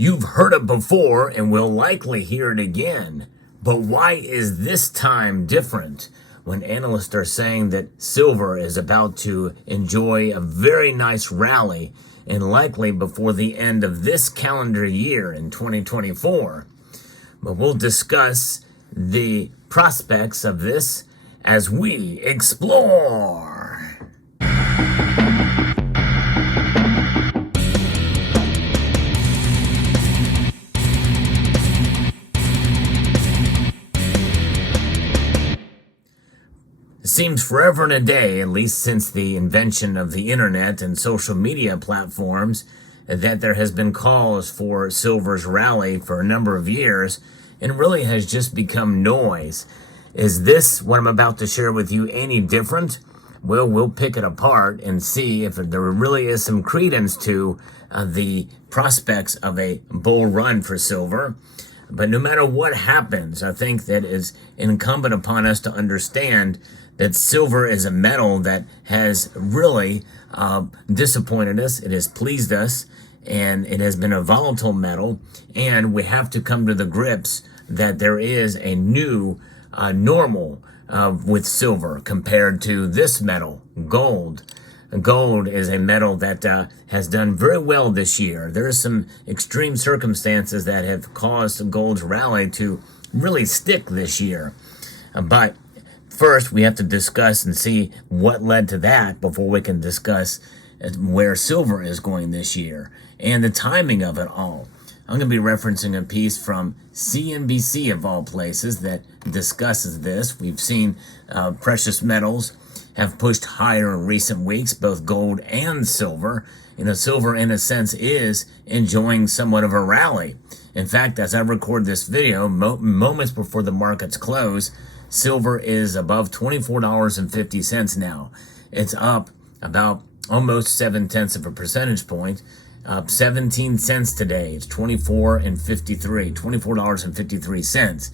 You've heard it before and will likely hear it again. But why is this time different when analysts are saying that silver is about to enjoy a very nice rally and likely before the end of this calendar year in 2024? But we'll discuss the prospects of this as we explore. It seems forever and a day, at least since the invention of the internet and social media platforms, that there has been calls for silver's rally for a number of years, and really has just become noise. Is this, what I'm about to share with you, any different? Well, we'll pick it apart and see if there really is some credence to the prospects of a bull run for silver. But no matter what happens, I think that it's incumbent upon us to understand that silver is a metal that has really disappointed us. It has pleased us, and it has been a volatile metal. And we have to come to the grips that there is a new normal with silver compared to this metal, gold. Gold is a metal that has done very well this year. There are some extreme circumstances that have caused gold's rally to really stick this year. But first, we have to discuss and see what led to that before we can discuss where silver is going this year and the timing of it all. I'm going to be referencing a piece from CNBC, of all places, that discusses this. We've seen precious metals have pushed higher in recent weeks, both gold and silver. Silver, in a sense, is enjoying somewhat of a rally. In fact, as I record this video, moments before the markets close, silver is above $24.50 now. It's up about almost 0.7 of a percentage point, up 17 cents today. It's $24.53.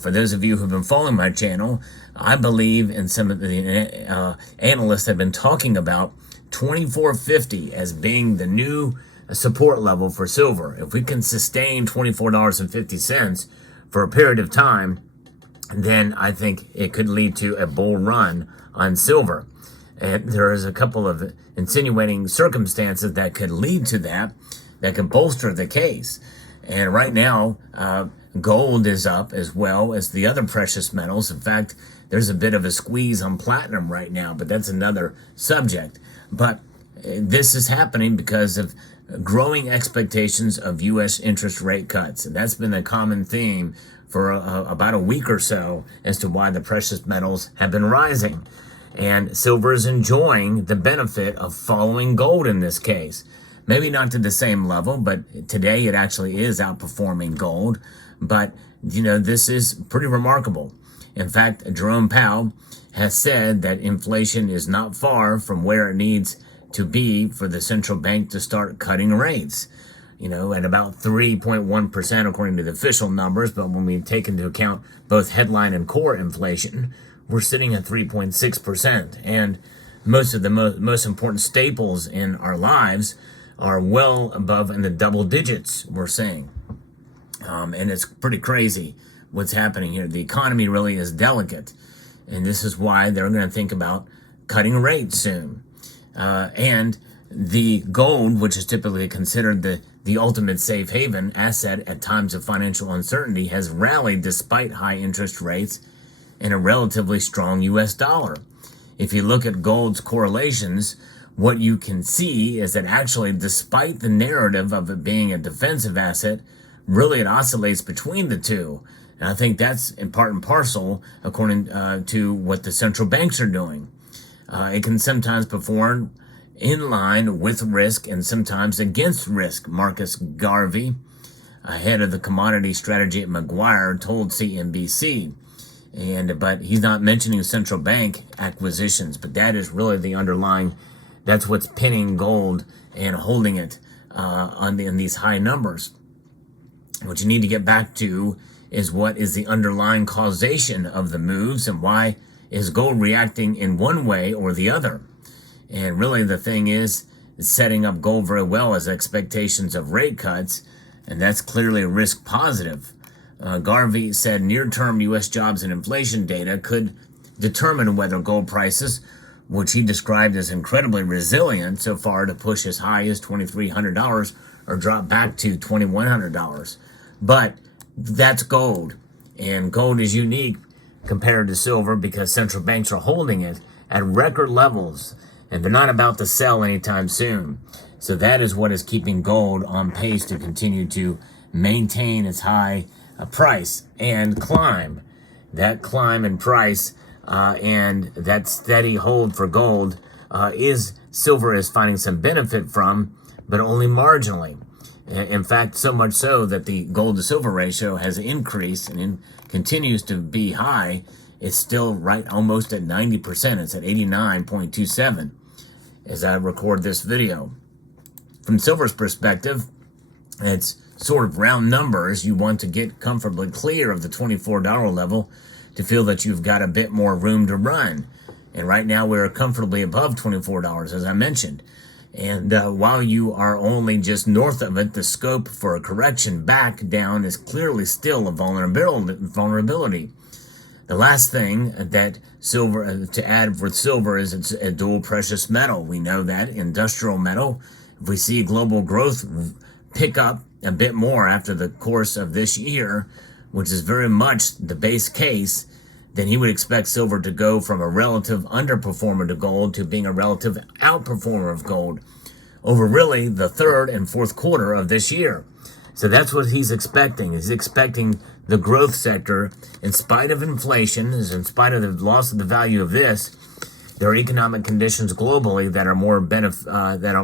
For those of you who've been following my channel, I believe, and some of the analysts have been talking about $24.50 as being the new support level for silver. If we can sustain $24.50 for a period of time, then I think it could lead to a bull run on silver. And there is a couple of insinuating circumstances that could lead to that could bolster the case. And right now, gold is up as well as the other precious metals. In fact, there's a bit of a squeeze on platinum right now, but that's another subject. But this is happening because of growing expectations of U.S. interest rate cuts. And that's been a common theme for about a week or so as to why the precious metals have been rising. And silver is enjoying the benefit of following gold in this case. Maybe not to the same level, but today it actually is outperforming gold. But, this is pretty remarkable. In fact, Jerome Powell has said that inflation is not far from where it needs to be for the central bank to start cutting rates. At about 3.1% according to the official numbers, but when we take into account both headline and core inflation, we're sitting at 3.6%. And most of the most important staples in our lives are well above in the double digits, we're saying. And it's pretty crazy what's happening here. The economy really is delicate. And this is why they're going to think about cutting rates soon. And the gold, which is typically considered the ultimate safe haven asset at times of financial uncertainty, has rallied despite high interest rates and a relatively strong U.S. dollar. If you look at gold's correlations, what you can see is that actually, despite the narrative of it being a defensive asset, really it oscillates between the two. And I think that's in part and parcel according to what the central banks are doing. It can sometimes perform in line with risk and sometimes against risk. Marcus Garvey, head of the commodity strategy at Maguire, told CNBC. But he's not mentioning central bank acquisitions, but that is really the underlying, that's what's pinning gold and holding it in these high numbers. What you need to get back to is what is the underlying causation of the moves and why is gold reacting in one way or the other. And really the thing is setting up gold very well as expectations of rate cuts and that's clearly a risk positive. Garvey said near-term U.S. jobs and inflation data could determine whether gold prices, which he described as incredibly resilient so far to push as high as $2,300 or drop back to $2,100. But that's gold, and gold is unique compared to silver because central banks are holding it at record levels, and they're not about to sell anytime soon. So that is what is keeping gold on pace to continue to maintain its high price and climb. That climb in price and that steady hold for gold is silver is finding some benefit from, but only marginally. In fact, so much so that the gold to silver ratio has increased and continues to be high. It's still right almost at 90%. It's at 89.27 as I record this video. From silver's perspective, it's sort of round numbers. You want to get comfortably clear of the $24 level to feel that you've got a bit more room to run. And right now we're comfortably above $24, as I mentioned. And while you are only just north of it, the scope for a correction back down is clearly still a vulnerability. The last thing that silver to add for silver is it's a dual precious metal. We know that industrial metal. If we see global growth pick up a bit more after the course of this year, which is very much the base case, then he would expect silver to go from a relative underperformer to gold to being a relative outperformer of gold over really the third and fourth quarter of this year. So that's what he's expecting. He's expecting the growth sector, in spite of inflation, in spite of the loss of the value of this, there are economic conditions globally that are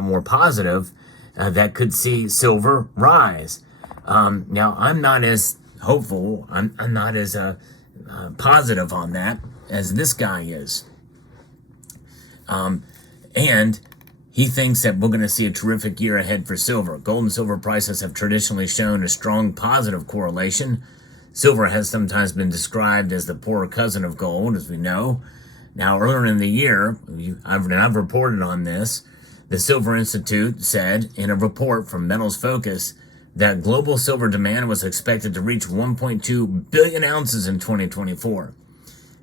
more positive that could see silver rise. Now, I'm not as hopeful. I'm not as positive on that as this guy is. And he thinks that we're going to see a terrific year ahead for silver. Gold and silver prices have traditionally shown a strong positive correlation. Silver has sometimes been described as the poorer cousin of gold, as we know. Now, earlier in the year, I've reported on this, the Silver Institute said in a report from Metals Focus that global silver demand was expected to reach 1.2 billion ounces in 2024.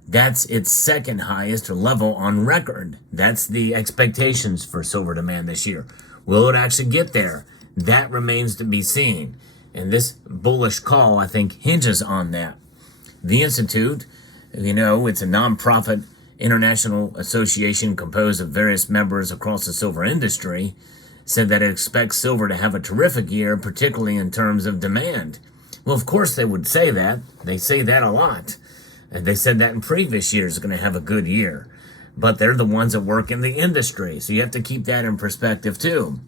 That's its second highest level on record. That's the expectations for silver demand this year. Will it actually get there? That remains to be seen. And this bullish call, I think, hinges on that. The Institute, it's a nonprofit international association composed of various members across the silver industry, said that it expects silver to have a terrific year, particularly in terms of demand. Well, of course they would say that. They say that a lot. And they said that in previous years is going to have a good year. But they're the ones that work in the industry, so you have to keep that in perspective too.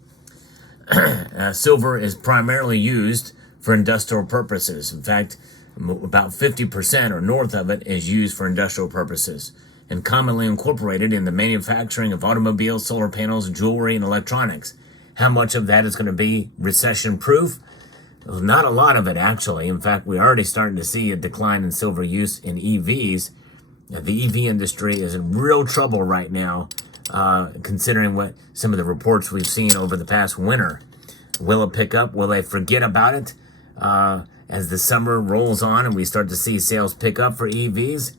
Silver is primarily used for industrial purposes. In fact, about 50% or north of it is used for industrial purposes and commonly incorporated in the manufacturing of automobiles, solar panels, jewelry, and electronics. How much of that is going to be recession-proof? Not a lot of it, actually. In fact, we're already starting to see a decline in silver use in EVs. The EV industry is in real trouble right now, considering what some of the reports we've seen over the past winter. Will it pick up? Will they forget about it as the summer rolls on and we start to see sales pick up for EVs?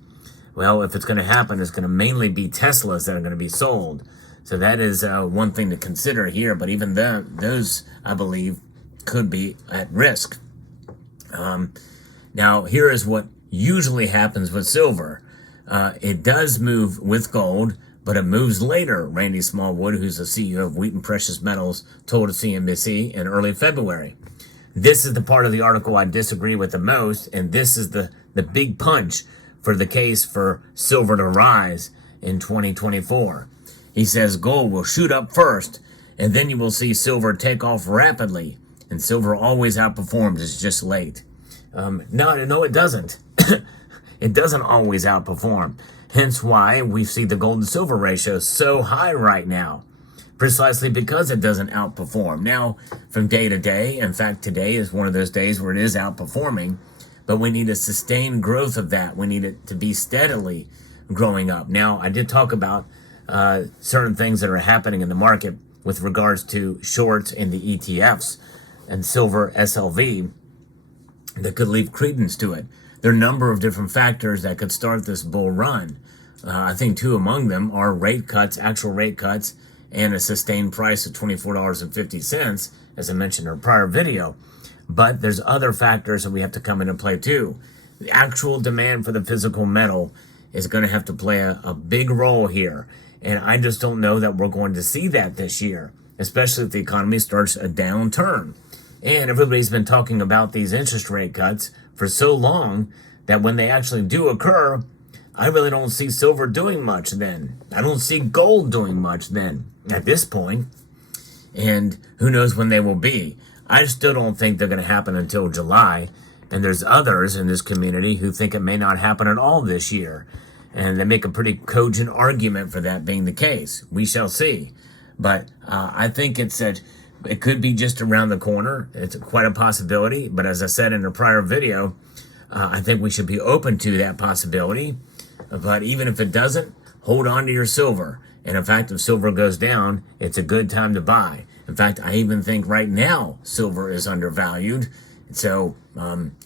Well, if it's going to happen, it's going to mainly be Teslas that are going to be sold. So that is one thing to consider here. But even those, I believe, could be at risk. Now, here is what usually happens with silver. It does move with gold, but it moves later, Randy Smallwood, who's the CEO of Wheaton Precious Metals, told CNBC in early February. This is the part of the article I disagree with the most, and this is the big punch for the case for silver to rise in 2024. He says gold will shoot up first, and then you will see silver take off rapidly, and silver always outperforms. It's just late. No, it doesn't. It doesn't always outperform. Hence why we see the gold and silver ratio so high right now, precisely because it doesn't outperform. Now, from day to day, in fact, today is one of those days where it is outperforming, but we need a sustained growth of that. We need it to be steadily growing up. Now, I did talk about certain things that are happening in the market with regards to shorts in the ETFs. and silver SLV that could leave credence to it. There are a number of different factors that could start this bull run. I think two among them are rate cuts, actual rate cuts, and a sustained price of $24.50, as I mentioned in a prior video. But there's other factors that we have to come into play too. The actual demand for the physical metal is going to have to play a big role here. And I just don't know that we're going to see that this year, especially if the economy starts a downturn. And everybody's been talking about these interest rate cuts for so long that when they actually do occur, I really don't see silver doing much then. I don't see gold doing much then at this point. And who knows when they will be. I still don't think they're going to happen until July. And there's others in this community who think it may not happen at all this year. And they make a pretty cogent argument for that being the case. We shall see. But I think it could be just around the corner. It's quite a possibility. But as I said in a prior video, I think we should be open to that possibility. But even if it doesn't, hold on to your silver. And in fact, if silver goes down, it's a good time to buy. In fact, I even think right now silver is undervalued. So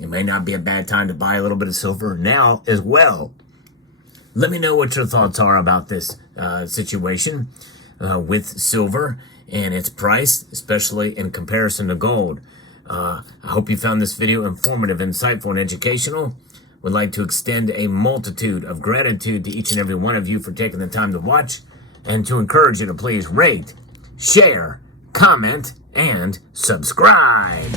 it may not be a bad time to buy a little bit of silver now as well. Let me know what your thoughts are about this situation with silver and its price, especially in comparison to gold. I hope you found this video informative, insightful, and educational. Would like to extend a multitude of gratitude to each and every one of you for taking the time to watch, and to encourage you to please rate, share, comment, and subscribe.